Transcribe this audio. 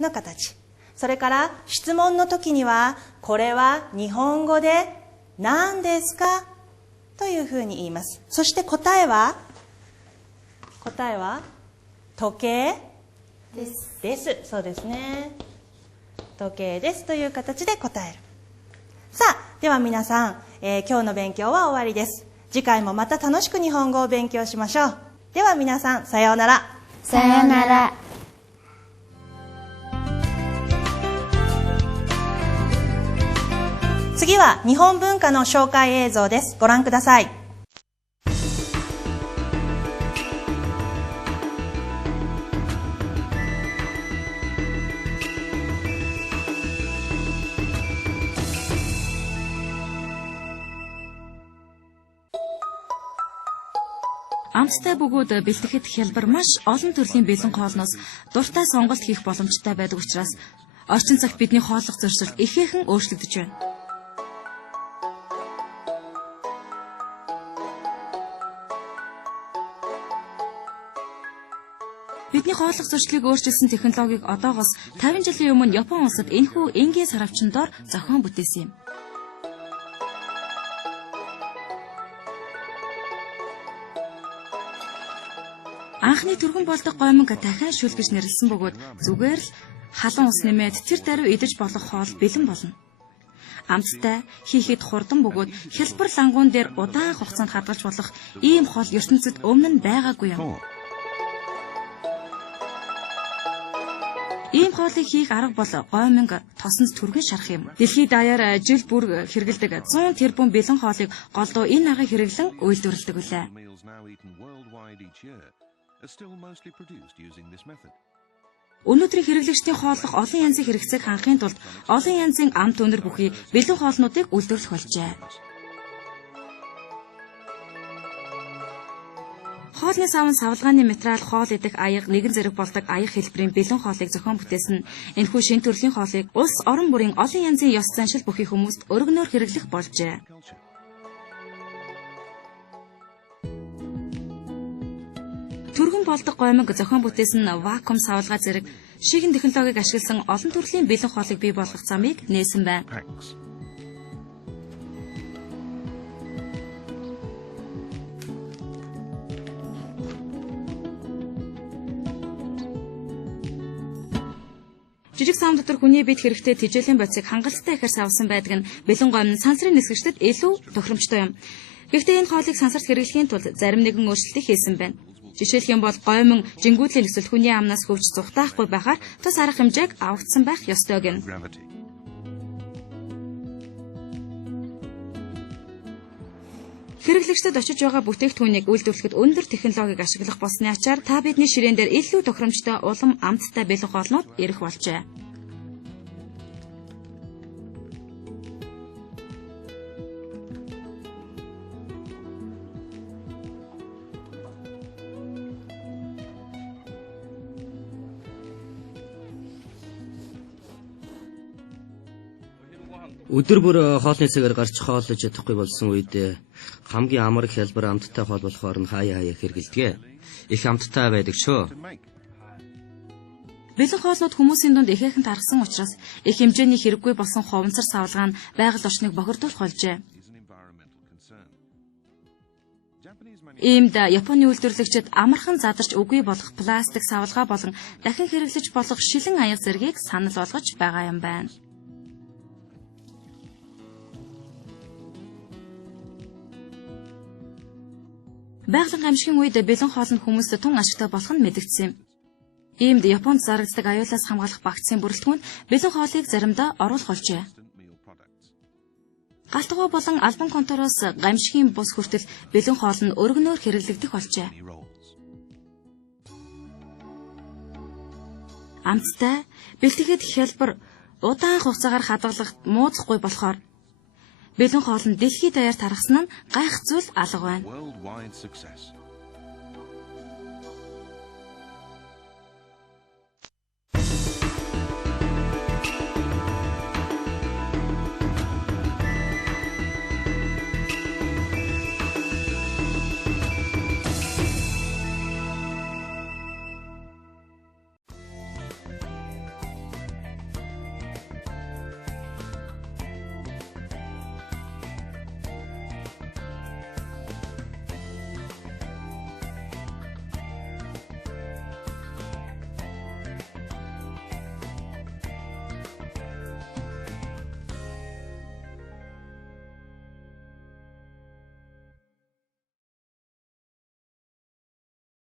の形。それから質問の時には、これは日本語で何ですかというふうに言います。そして答えは時計です。そうですね。時計ですという形で答える。さあ、では皆さん、今日の勉強は終わりです。次回もまた楽しく日本語を勉強しましょう。では皆さん、さようなら。さようなら。次は日本文化の紹介映像です。ご覧ください。Амттай бөгөөд бэлтгэхэд хялбар маш олон төрлийн бэлэн хоолноос дуртай сонголт хийх боломжтой байдаг учраас орчин цагт бидний хооллох зуршил ихээхэн өөрчлөгдөж байна. Бидний хооллох зуршлыг өөрчилсөн технологиг одоогоос 50 жилийн өмнө Япон улсад энэхүү энгийн сарвчин доор зохион бүтээсэн юм. Анхны түргэн болдог гомонг дахин шүл гэж нэрлсэн бөгөөд зүгээр л халуун ус нэмээд тэр даруй идэж болох хоол бэлэн болно. Амттай хийхэд хурдан бөгөөд хялбар лангуун дээр удаан хугацаанд хадгалж болох ийм хоол ертөнцид өмнө нь байгаагүй юм. Ийм хоолыг хийх арга бол гомонг тосонд түргэн шарах юм. Дэлхийд даяар жил бүр хэрэгэлдэг 100 тэрбум бэлэн хоолыг голдуу энэ аргыг хэрэглэн үйлдвэрлэдэг үлээ. Өнөөдрийн хэрэглэгчдийн хооллох олон янзын хэрэгцээг хангахын тулд олон янзын амт өнөр бүхий бэлэн хоолнуудыг үйлдвэрлэх болжээ. Хоолны савн савлгааны материал хоол идэх аяга нэгэн зэрэг болдог аяга хэлбэрийн бэлэн хоолыг зохион бүтээсэн энэхүү шинэ төрлийн хоолыг улс орон бүрийн олон янзын ёс заншил бүхий хүмүүст өргөнөөр хэрэглэх болжээ. Түргэн болдог гомонг зохион бүтээсэн вакуум савлгаа зэрэг шигэн технологиг ашигласан олон төрлийн бэлэн хоолыг бий болгох замыг нээсэн байна. Жижиг савн дотор хүний бид хэрэгтэй тэжээлийн бодисыг хангалттай ихээр савсан байдаг нь бэлэн гомн сансрын нисгэгчдэд илүү тохиромжтой юм. Гэхдээ энэ хоолыг сансарт хэрэглэхийн тулд зарим нэгэн өөрчлөлт хийсэн байна. Жишээлх юм бол гомон жингүүтлийн эсвэл хүний амнаас хөвч зүхтаахгүй байхаар тус арга хэмжээг авагдсан байх ёстой гэнэ. Хэрэглэгчдэд очиж байгаа бүтээгдэхүүнийг үйлдвэрлэхэд өндөр технологиг ашиглах болсны ачаар та бидний ширээн дээр илүү тохиромжтой улам амттай бэлэн хоолнууд ирэх болжээ. Өдөр бүр хоолны цагаар гарч хооллож чадахгүй болсон үед хамгийн амар хялбар амттай хоол болохоор нь хаяа хэрэгэлдэг. Их амттай байдаг шүү. Бэлэн хоолнууд хүмүүсийн дунд ихээхэн тархсан учраас их хэмжээний хэрэггүй болсон ховонцор савлгаа нь байгаль орчныг бохирдуулах болжээ. Иймд Японы үйлдвэрлэгчид амархан задарч үгүй болох пластик савлгаа болон дахин хэрэглэж болох шилэн аяга зэргийг санал болгож байгаа юм байна. Байгалийн гамшигын үед бэлэн хоол нь хүмүүст тун ашигтай болох нь мэдэгдсэн юм. Иймд Японд зарагддаг аюулаас хамгаалах вакцины бүрэлдэхүүнд бэлэн хоолыг заримдаа оруулах болжээ. Галтгоо болон албан контороос гамшигын бус хүртэл бэлэн хоол нь өргөнөөр хэрэглэгдэх болжээ. Амттай бэлтгэхэд хялбар удаан хугацаагаар хадгалагд мууцахгүй болохоор бэлэн хоол нь дэлхийд даяар тархсан нь гайх зүйл алга байна.